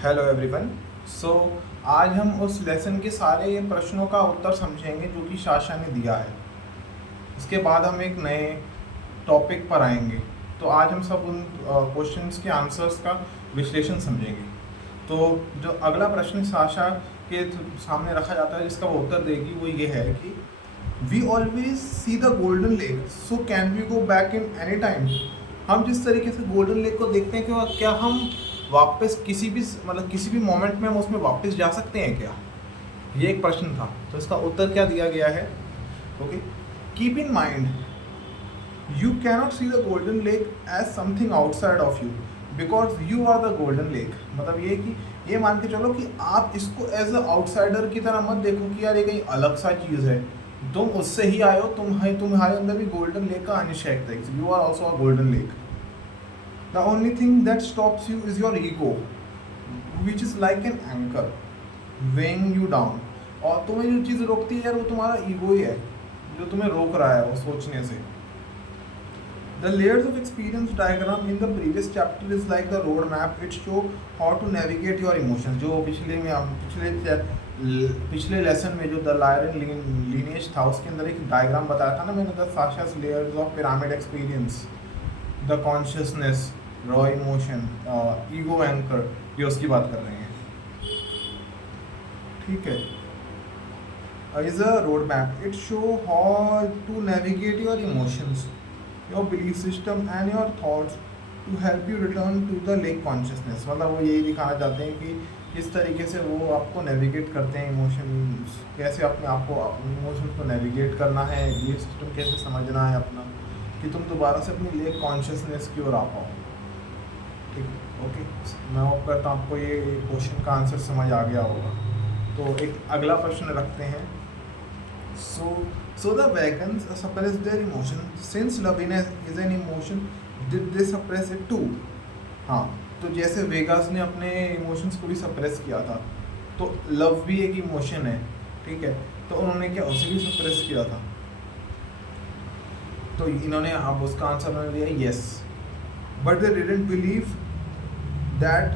Hello everyone. सो आज हम उस लेसन के सारे प्रश्नों का उत्तर समझेंगे जो कि साशा ने दिया है। उसके बाद हम एक नए टॉपिक पर आएंगे। तो आज हम सब उन क्वेश्चंस के आंसर्स का विश्लेषण समझेंगे। तो जो अगला प्रश्न साशा के सामने रखा जाता है जिसका वो उत्तर देगी वो ये है कि we always see the golden lake, so can we go back in any time. हम जिस तरीके से गोल्डन लेक को देखते हैं कि क्या हम वापस किसी भी मोमेंट में हम उसमें वापस जा सकते हैं क्या? ये एक प्रश्न था। तो इसका उत्तर क्या दिया गया है? Okay, keep in mind you cannot see the golden lake as something outside of you because you are the golden lake. मतलब ये कि ये मान के चलो कि आप इसको एज अ आउटसाइडर की तरह मत देखो कि यार ये कहीं अलग सा चीज़ है। तुम उससे ही आए हो, तुम्हारे अंदर भी गोल्डन लेक का अंश है। You are also a golden lake. The only thing that stops you is your ego, which is like an anchor weighing you down. और तुम्हें जो चीज़ रोकती है यार वो तुम्हारा ईगो ही है जो तुम्हें रोक रहा है वो सोचने से। The layers of experience diagram in the previous chapter is like the road map. It show how to navigate your emotions. जो पिछले लेसन में जो द लायरन लीनेज था उसके अंदर एक डायग्राम बताया था ना मैंने, the Sasha's layers of pyramid experience, the consciousness, raw emotion, ego anchor, ये उसकी बात कर रहे हैं। ठीक है, is a road map. It show how to navigate your emotions, your belief system and your thoughts to help you return to the lake consciousness. मतलब वो यही दिखाना चाहते हैं कि किस तरीके से वो आपको नेविगेट करते हैं इमोशंस, कैसे अपने आपको अपने इमोशंस को नेविगेट करना है, बिलीफ सिस्टम कैसे समझना है अपना, कि तुम दोबारा से अपनी लेक कॉन्शियसनेस की ओर आ पाओ। ठीक है, ओके। मैं होप करता हूँ आपको ये क्वेश्चन का आंसर समझ आ गया होगा। तो एक अगला प्रश्न रखते हैं। So the Vegans suppress their emotion since love is an emotion, did they suppress it too? हाँ, तो जैसे वेगास ने अपने इमोशंस को भी सप्रेस किया था, तो लव भी एक इमोशन है। ठीक है, तो उन्होंने क्या उसे भी सप्रेस किया था? तो इन्होंने अब उसका आंसर उन्होंने दिया yes, but they didn't believe that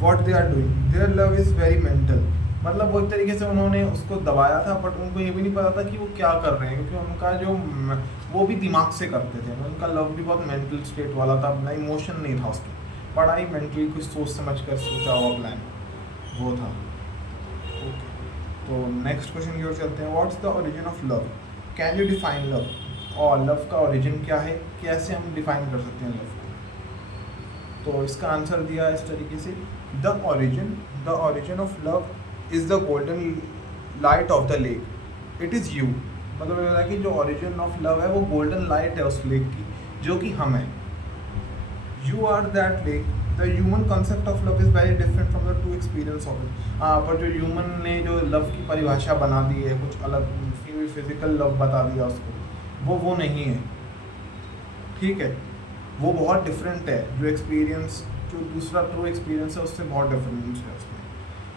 what they are doing, their love is very mental. मतलब वो एक तरीके से उन्होंने उसको दबाया था, बट उनको ये भी नहीं पता था कि वो क्या कर रहे हैं, क्योंकि उनका जो वो भी दिमाग से करते थे। उनका लव भी बहुत मेंटल स्टेट वाला था, अपना इमोशन नहीं था उसकी। पढ़ाई मेंटली कुछ सोच समझ कर सोचा हुआ प्लान वो था। ओके, तो नेक्स्ट क्वेश्चन की ओर चलते हैं। What's the origin of love, can you define love? और लव का ओरिजिन क्या है, कैसे हम डिफाइन कर सकते हैं लव को? तो इसका आंसर दिया इस तरीके से, the origin of love is the golden light of the lake, it is you. मतलब ये है कि जो ओरिजिन ऑफ लव है वो गोल्डन लाइट है उस लेक की, जो कि हम हैं। You are that lake. The human concept of love is very different from the to experience of it. पर जो ह्यूमन ने जो लव की परिभाषा बना दी है, कुछ अलग फिजिकल लव बता दिया उसको, वो नहीं है। ठीक है, वो बहुत डिफरेंट है। जो एक्सपीरियंस, जो दूसरा ट्रू एक्सपीरियंस है उससे बहुत डिफरेंस है उसमें।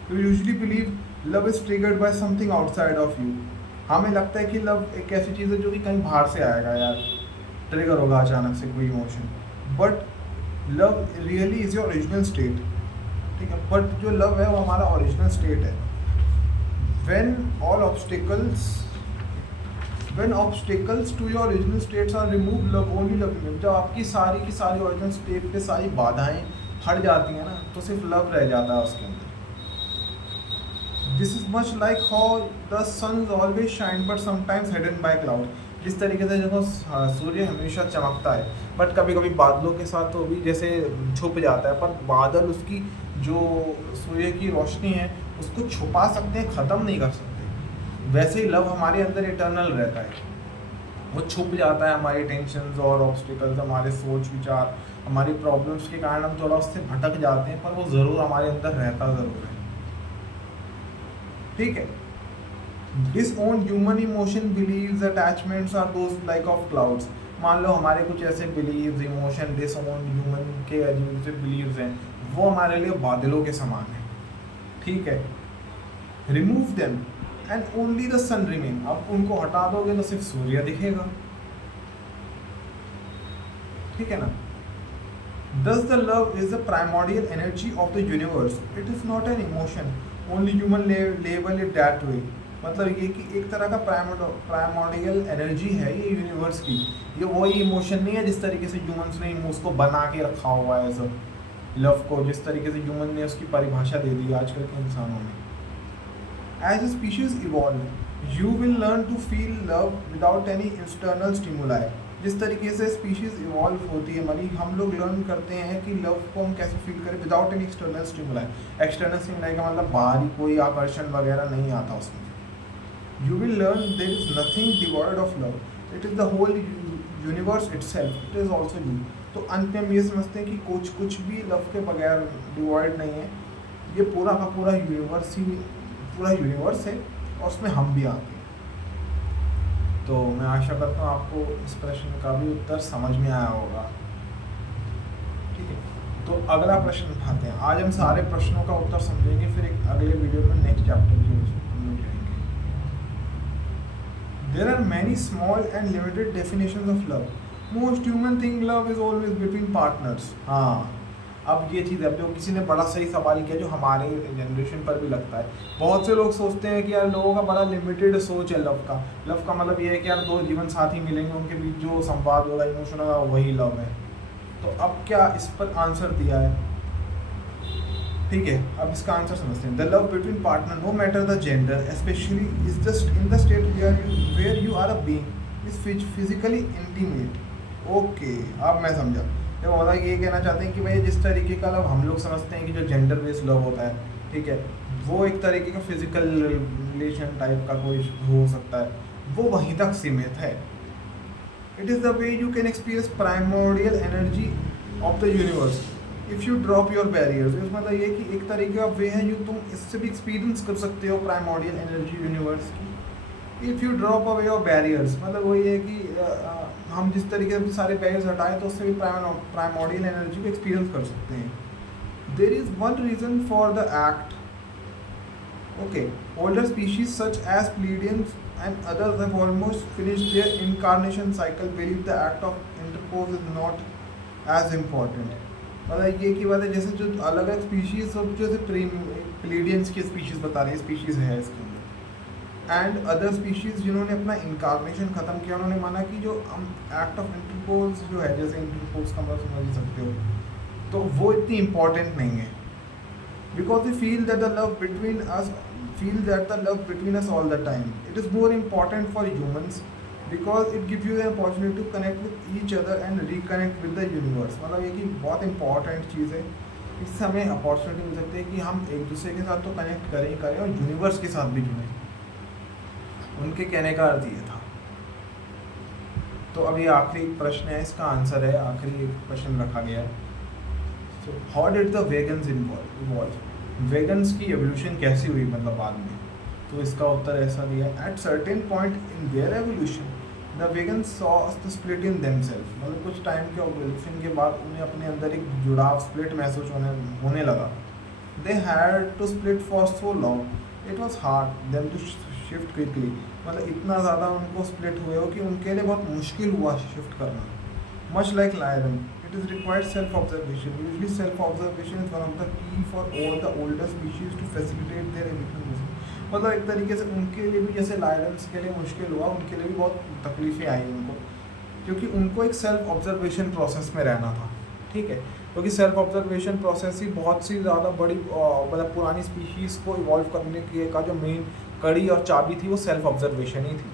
तो usually believe love is triggered by something outside of you. हमें लगता है कि लव एक ऐसी चीज़ है जो कि कहीं बाहर से आएगा, यार ट्रिगर होगा अचानक से कोई emotion, but love really is your original state. ठीक है, बट जो लव है वो हमारा ओरिजिनल स्टेट है। When all obstacles When obstacles to your original states are removed, love only love remains। जब आपकी सारी की सारी ओरिजिनल स्टेट पे सारी बाधाएं हट जाती हैं ना, तो सिर्फ लव रह जाता है उसके अंदर। This is much like how the sun always shine but sometimes hidden by cloud. जिस तरीके से देखो सूर्य हमेशा चमकता है, बट कभी कभी बादलों के साथ तो भी जैसे छुप जाता है, पर बादल उसकी जो सूर्य की रोशनी है उसको छुपा सकते हैं, ख़त्म नहीं कर सकते। वैसे ही लव हमारे अंदर इटर्नल रहता है, वो छुप जाता है। हमारी टेंशन्स और ऑब्स्टिकल्स, हमारे सोच विचार, हमारी प्रॉब्लम्स के कारण हम थोड़ा उससे भटक जाते हैं, पर वो ज़रूर हमारे अंदर रहता ज़रूर है। ठीक है, disown human emotion believes attachments are those like of clouds. मान लो हमारे कुछ ऐसे बिलीव्स, इमोशन डिसओन ह्यूमन के अजीब से बिलीव्स हैं, वो हमारे लिए बादलों के समान है। ठीक है, remove them and only the sun remain. अब उनको हटा दोगे तो सिर्फ सूर्य दिखेगा। ठीक है ना? Thus, the love is the primordial energy of the universe. It is not an emotion. Only human label it that way. मतलब ये कि एक तरह का प्राइमोडियल एनर्जी है ये यूनिवर्स की. ये वही इमोशन नहीं है जिस तरीके से ह्यूमंस ने उसको बना के रखा हुआ है एज लव को, जिस तरीके से ह्यूमन ने उसकी परिभाषा दे दी आजकल के इंसानों ने. As a species evolve you will learn to feel love without any external stimuli. जिस तरीके से स्पीशीज इवॉल्व होती है मतलब हम लोग लर्न करते हैं कि लव को हम कैसे फील करें without any external stimuli. External stimuli का मतलब बाहरी कोई आकर्षण वगैरह नहीं आता उसमें. You will learn there is nothing devoid of love. It is the whole universe itself. It is also you. तो अंत में हम ये समझते हैं कि कुछ भी लव के बगैर डिवॉइड नहीं है. ये पूरा का पूरा यूनिवर्स है और उसमें हम भी आते हैं. तो मैं आशा करता हूँ आपको इस प्रश्न का भी उत्तर समझ में आया होगा. ठीक है, तो अगला प्रश्न उठाते हैं. आज हम सारे प्रश्नों का उत्तर समझेंगे, फिर एक अगले वीडियो में नेक्स्ट चैप्टर की हम लोग जाएंगे. There are many small and limited definitions of love. Most human think love is always between partners. हाँ, अब ये चीज़ है, जो किसी ने बड़ा सही सवाल किया जो हमारे जनरेशन पर भी लगता है. बहुत से लोग सोचते हैं कि यार लोगों का बड़ा लिमिटेड सोच है लव का. लव का मतलब ये है कि यार दो जीवन साथी मिलेंगे, उनके बीच जो संवाद होगा, इमोशन होगा, वही लव है. तो अब क्या इस पर आंसर दिया है. ठीक है, अब इसका आंसर समझते हैं. The love between partner no matter the gender specially is just in the state where you are a being is physically intimate. Okay, अब मैं समझा. देखो मतलब ये कहना चाहते हैं कि भाई जिस तरीके का लव हम लोग समझते हैं कि जो जेंडर बेस्ड लव होता है, ठीक है, वो एक तरीके का फिजिकल रिलेशन टाइप का कोई हो सकता है, वो वहीं तक सीमित है. It is the way you can experience primordial energy of the universe if you drop your barriers. मतलब ये कि एक तरीके का वे है जो तुम इससे भी एक्सपीरियंस कर सकते हो प्राइमोडियल एनर्जी यूनिवर्स की. If you drop away your barriers मतलब वही है कि हम जिस तरीके से सारे बैरियर्स हटाएं तो उससे भी प्राइमोडियल एनर्जी को एक्सपीरियंस कर सकते हैं. There is one reason for the act. Okay, older species such as Pleiadians and others have almost finished their incarnation cycle believe the act of intercourse is not as important. मतलब ये की बात है, जैसे जो अलग अलग स्पीशीज सब जैसे प्लीडियंस की स्पीशीज बता रही है, स्पीशीज है इसके अंदर, एंड अदर स्पीशीज़ जिन्होंने अपना इनकार्नेशन ख़त्म किया, उन्होंने माना कि जो हम एक्ट ऑफ इंटरकोर्स जो है, जैसे इंटरकोर्स का मतलब समझ सकते हो, तो वो इतनी इम्पॉर्टेंट नहीं है. Because they feel that the love between us all the time. It is more important for humans because it give you the opportunity to connect with each other and reconnect with the universe. मतलब ये कि बहुत important चीज़ है. इससे हमें opportunity मिल सकती है कि हम एक दूसरे के साथ तो कनेक्ट करें ही करें और यूनिवर्स के साथ भी जुड़ें. उनके कहने का अर्थ ये था. तो अब ये आखिरी प्रश्न है, इसका आंसर है, आखिरी प्रश्न रखा गया है. So how did the vegans evolve. Vegans की एवोल्यूशन कैसी हुई मतलब बाद में. तो इसका उत्तर ऐसा दिया. At certain point in their evolution the Vegans saw the split in themselves. मतलब कुछ टाइम के एवोल्यूशन के बाद उन्हें अपने अंदर एक जुड़ाव, स्प्लिट महसूस होने लगा. They had to split for so long it was hard them to shift quickly. मतलब इतना ज़्यादा उनको स्प्लिट हुए हो कि उनके लिए बहुत मुश्किल हुआ शिफ्ट करना. Much like lion it is required self observation. Usually self observation is one of the key for all the older species to facilitate their evolution. मतलब एक तरीके से उनके लिए भी जैसे लायंस के लिए मुश्किल हुआ, उनके लिए भी बहुत तकलीफ़ें आई उनको, क्योंकि उनको एक सेल्फ ऑब्जर्वेशन प्रोसेस में रहना था. ठीक है, क्योंकि सेल्फ ऑब्जर्वेशन प्रोसेस ही बहुत सी ज़्यादा बड़ी मतलब पुरानी स्पीशीज़ को इवॉल्व करने के का जो मेन कड़ी और चाबी थी वो सेल्फ ऑब्जर्वेशन ही थी.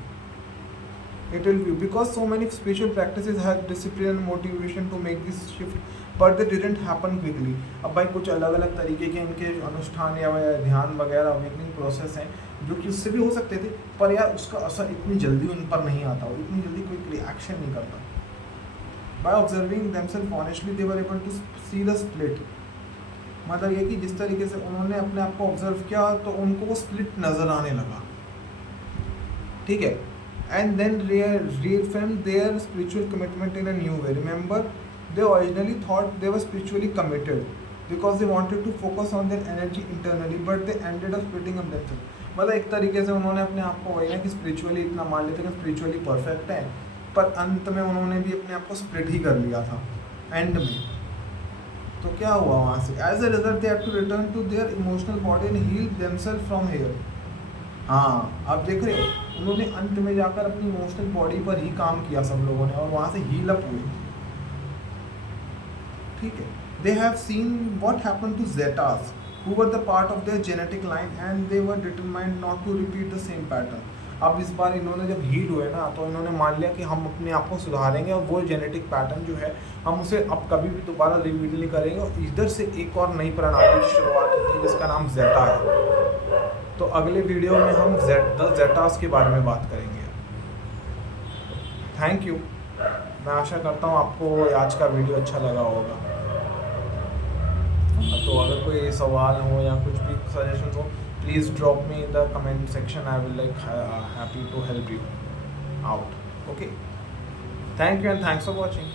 It will be because so many special practices have discipline and motivation to make this shift but they didn't happen quickly. अब भाई कुछ अलग अलग तरीके के इनके अनुष्ठान या ध्यान वगैरह अवेकनिंग प्रोसेस हैं जो कि उससे भी हो सकते थे, पर यार उसका असर इतनी जल्दी उन पर नहीं आता, और इतनी जल्दी कोई रिएक्शन नहीं करता. By observing themselves honestly, they were able to see the split. मतलब ये कि जिस तरीके से उन्होंने अपने आप को ऑब्जर्व किया तो उनको वो स्प्लिट नज़र आने लगा. ठीक है, and then reaffirmed their spiritual commitment in a new way. Remember, they originally thought they were spiritually committed because they wanted to focus on their energy internally, but they ended up splitting up themselves. मतलब एक तरीके से उन्होंने अपने आप को वही ना कि स्पिरिचुअली इतना मान लेते कि स्पिरिचुअली परफेक्ट है, पर अंत में उन्होंने भी अपने आप को स्प्लिट ही कर लिया था एंड में. तो क्या हुआ वहाँ से, as a result they have to return to their emotional body and heal themselves from here. हाँ, आप देख रहे हो, उन्होंने अंत में जाकर अपनी इमोशनल बॉडी पर ही काम किया सब लोगों ने, और वहाँ से हील अप हुए। ठीक है, they have seen what happened to Zetas who were the part of their genetic line and they were determined not to repeat the same pattern। अब इस बार इन्होंने जब हील हुए ना, तो इन्होंने मान लिया कि हम अपने आप को सुधारेंगे और वो जेनेटिक पैटर्न जो है हम उसे अब कभी भी दोबारा रिपीट नहीं करेंगे, और इधर से एक और नई प्रणाली की शुरुआत होती है जिसका नाम जेटा है। तो अगले वीडियो में हम जेटास के बारे में बात करेंगे। थैंक यू, मैं आशा करता हूँ आपको आज का वीडियो अच्छा लगा होगा। तो अगर कोई सवाल हो या कुछ भी सजेशन हो, please drop me in the comment section, I will like happy to help you out. Okay, thank you and thanks for watching.